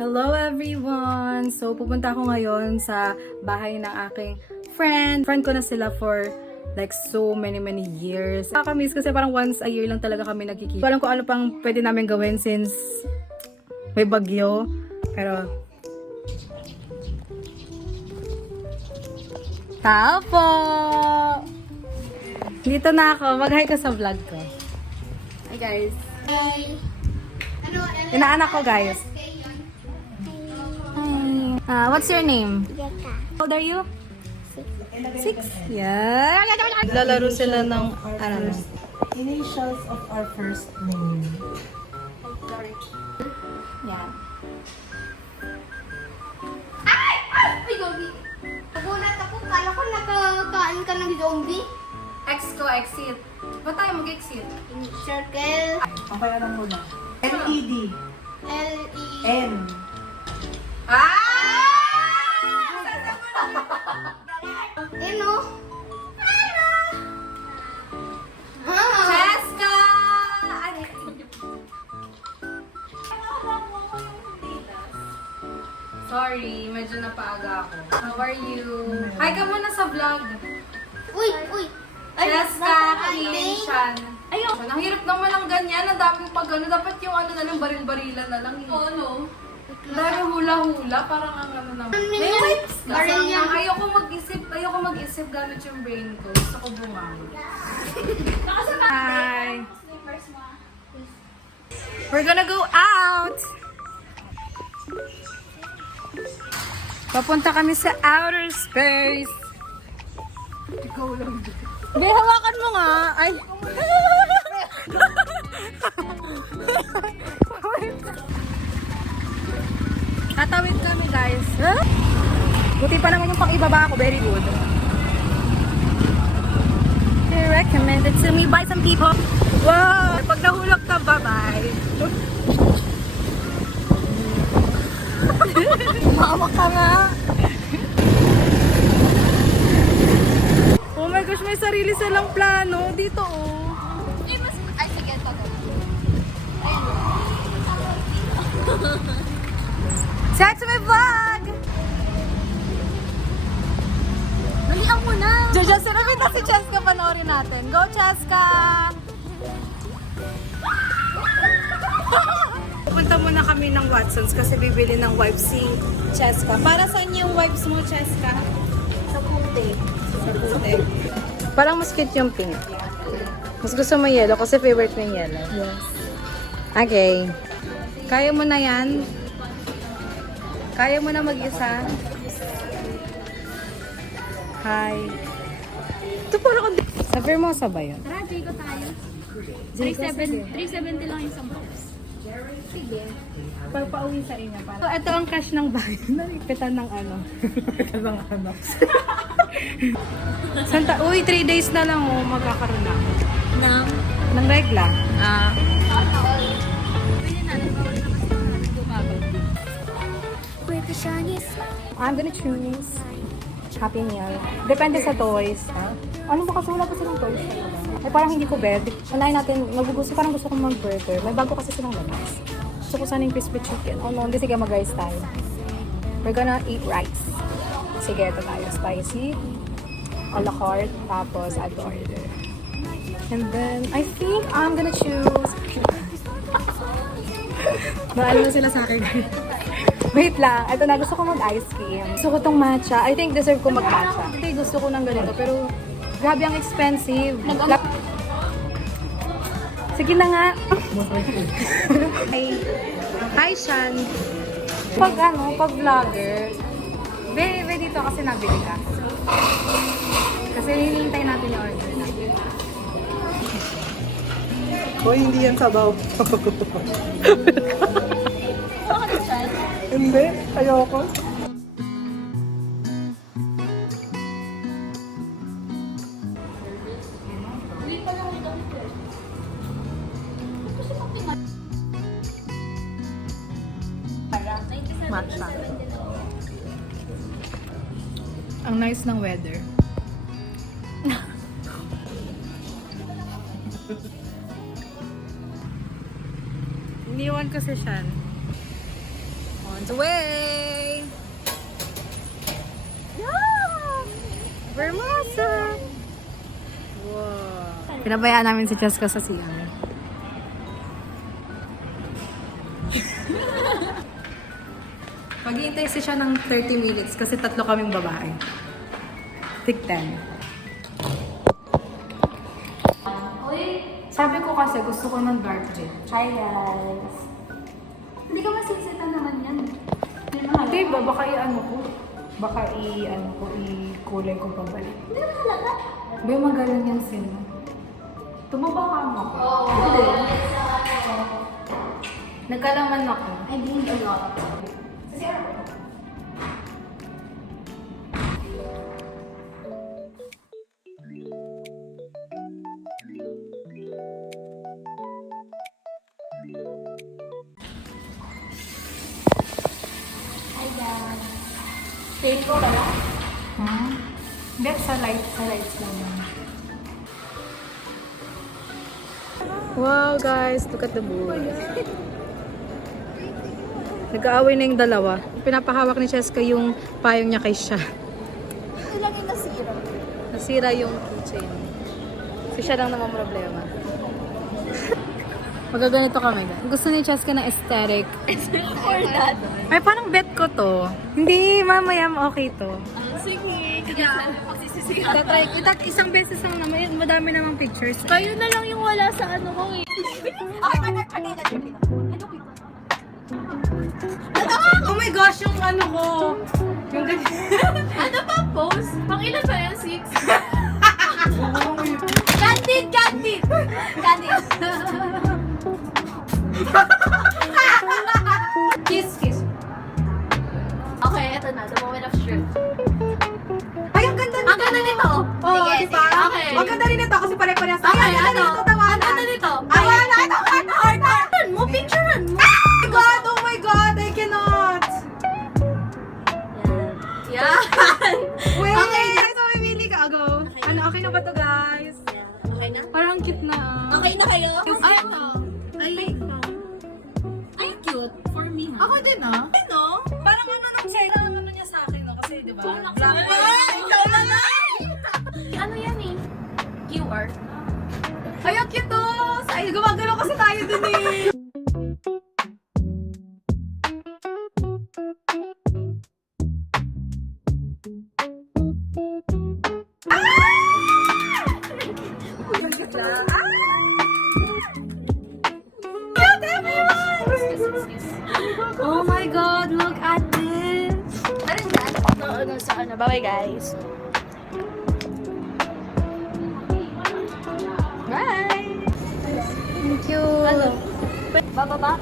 Hello everyone! So, pupunta ako ngayon sa bahay ng aking friend. Friend ko na sila for like so many years. Nakakamiss kasi parang once a year lang talaga kami nagkikita. Alam ko ano pang pwede namin gawin since may bagyo. Pero, tao po! Dito na ako. Mag-hi ka sa vlog ko. Hi guys! Hi. Inaanak ko guys. What's your name? Jeka. How old are you? 6. Yeah. Lalaro sila ng ano? Initials of our first name. Yeah. Ay! Ay, zombie! Nagulat ako. Kala ko nakakain ka ng zombie. X ko, exit. Ba't tayo mag-exit? Circle. Okay, alam mo na. L-E-D. L-E. N. Ah! Ano? Ah! Cheska! Sorry, medyo napaaga ako. How are you? Hi ka muna sa vlog. Uy! Uy! Cheska, Kim, Ay, Shan. Ayun. Ang hirap naman ng ganyan. Ang daming pag ano. Dapat yung ano na lang, baril-barilan na lang. Oo, no? Dahil hula-hula, parang ang ano naman. May wipes ka. Baril yan. Ayoko mag-isip gamit yung brain ko. Gusto ko bumangon. Hi! We're gonna go out! Papunta kami sa outer space. Ikaw lang. Be, hawakan mo nga. Ay. Tatawid kami, guys. Huh? Buti pa naman yung pang-ibaba ako. Very good. I recommend it to me by some people. Wow! Pag nahulog ka, bye-bye. Mama ka nga. Oh my gosh, may sarili silang plano. Dito, oh. Ay, sige, ito. Chat to my vlog! Dalian mo na! Jojo, sinabi na si Cheska, panoorin natin. Go, Cheska! Pupunta muna kami ng Watsons kasi bibili ng wipes si Cheska. Para saan yung wipes mo, Cheska? Sa puti. Sa puti. Parang mas cute yung pink. Mas gusto mo yellow kasi favorite mo yung yellow. Yes. Okay. Kaya mo na yan? Kaya mo na mag-isa? Hi. Ito parang ang... Sa Vermosa ba yun? Tara, Jago tayo. Jago, sige. 370 lang yung isang box. Sige. Pagpa-uwi sa inyo para. So, ito ang cash ng bayan. Nalipitan ng ano. Nalipitan ng ano. Santa, uy, 3 days na lang oh, magkakaroon na ako. Ng regla. Pwede natin bawal na kasi natin gumagod. I'm gonna choose Happy Meal. Depende sa toys. Ha? Ano ba kasi wala pa silang toys? Ay parang hindi ko bet. Unahin natin, parang gusto kong mag-burger. May bago kasi silang labas. Gusto ko sana yung crispy chicken. Oh no, hindi, sige mag-rice tayo. We're gonna eat rice. Sige, ito tayo. Spicy, a la carte, tapos add to order. And then, I think I'm gonna choose... Maano na sila sa akin. Wait lang. Ito na, gusto ko mag-ice cream. Gusto ko tong matcha. I think deserve ko mag-matcha. Hindi, gusto ko ng ganito. Pero, grabe ang expensive. Sige na nga. Hi, Shan. Pag vlogger, be dito kasi nabili ka. Kasi hinihintay natin yung order natin. Hoy, hindi yan sabaw. Hindi, ayoko. Matcha. Ang nice ng weather. Iniwan ko si Shan. Oh, On the way! Yeah! Vermosa! Wow! Pinabayaan namin si Cheska sa CR. Maghihintay siya ng 30 minutes kasi tatlo kaming babae. Tig 10. Sabi ko kasi gusto ko ng dark gin. Try guys. Hindi ka masisita naman yan. Hindi ba? Baka i-ano ko. Baka i-kulay ko pabalik. Hindi naman halata. Ba, magaling yan sila. Tumaba ka mo. Hindi. Nagkalaman ako. I bleed a lot. Hi guys. Pain ko wala? Hindi, sa lights lang. Wow guys, look at the boys. Nag-aaway na yung dalawa. Pinapahawak ni Cheska yung payong niya kay Sha. Ito lang yung nasira. Nasira yung keychain. Si Sha lang naman problema. Magaganito kami. Gusto ni Cheska na aesthetic. Or that. Ay, parang bet ko to. Hindi, mamaya okay to. Sige. Pagsisisihan. Tatry ko. Isang beses lang naman. Madami namang pictures. Kayo na lang yung wala sa ano ko eh. Oh my gosh, yung ano ko. Yung ganyan. Ano ba post? Pang ilan ba yan? 6? Candid! Candid! Candid! Kiss. Okay, eto na. The moment of truth. Ay, ang ganda nito. Ang ganda nito! Oo, Sige, diba? sige. Okay. Ang ganda rin nito kasi pare-parehas. Okay, Ay, ang ganda ano? nito, tawanan. Ang ganda nito. Ay, wala. Ito, heart. Picturean mo! Picturean mo! Oh my God, I cannot. Yan! Wait, Okay. ito, mamili ka. Go. Ano, okay na ba to, guys? Okay na? Parang cute na. Okay na kayo? Ay, Ay, cute. For me, ha? Ako din, ah. Ano? Parang ano nang China ang ano niya sa akin, no? Kasi, di ba? Ay, ikaw na lang! Ano yan eh? QR. Ay, ang cute to! Ay, gumagalaw kasi tayo dun eh. Oh my God, look at this! Ano yan? Ano sa ano? Bye-bye guys. Bye! Thank you! Ano? Bababa?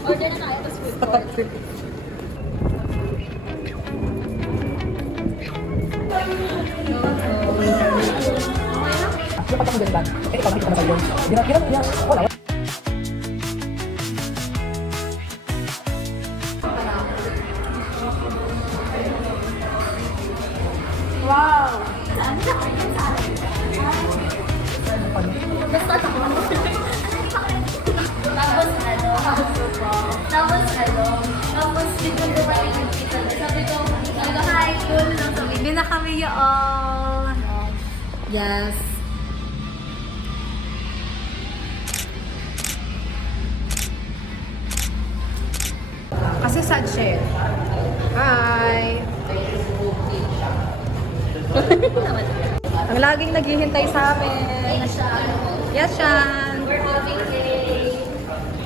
Order na tayo. Tapos report. Wow! Basta ako. Tapos dito dumating yung pizza. Sabi ko, hi, cool lang sabi. Hindi na kami yung... Yes. Kasi sad siya eh. Hi! Ang laging naghihintay sa amin. Yes, Shan! We're having a...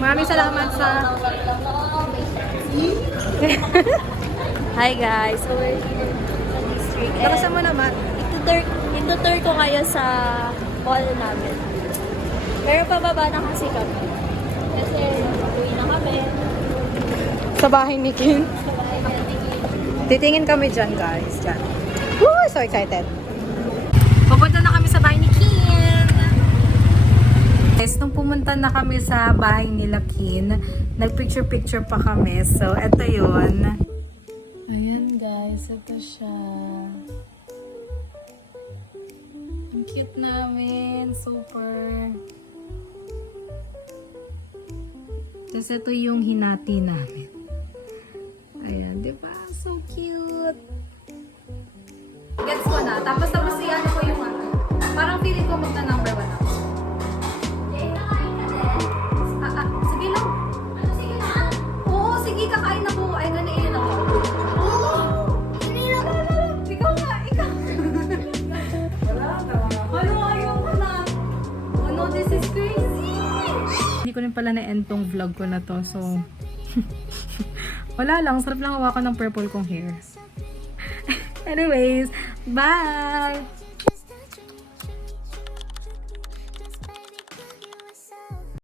Maraming salamat sa... Hi guys, so we're here sa district. Lakasan mo naman. Itutur ko kayo sa mall namin. Pero pababa na kasi kami. Kasi uwi na kami. Sa bahay ni Kin. Sa bahay namin. Titingin kami dyan, guys. Dyan. Woo! So excited. Pupunta na kami sa bahay ni Kin. Guys, nung pumunta na kami sa bahay nila Kin, nag-picture-picture pa kami. So, eto yun. Ayan, guys. Ito siya. Ang cute namin. Super. Tapos ito yung hinati namin. Ayan, di ba? So cute. Gets ko na. Tapos si ano ko yung ano. Parang feeling ko magna number 1 ako. Jay, nakain ka din? Sige lang. Ano, sige na? Oo, sige, kakain ako. Ay, ganun ako. Ikaw nga, ikaw. Ano, ayaw ko na. Oh no, this is crazy. Hindi ko rin pala na-end tong vlog ko na to, so... Wala lang, sarap lang hawakan ng purple kong hair. Anyways, bye!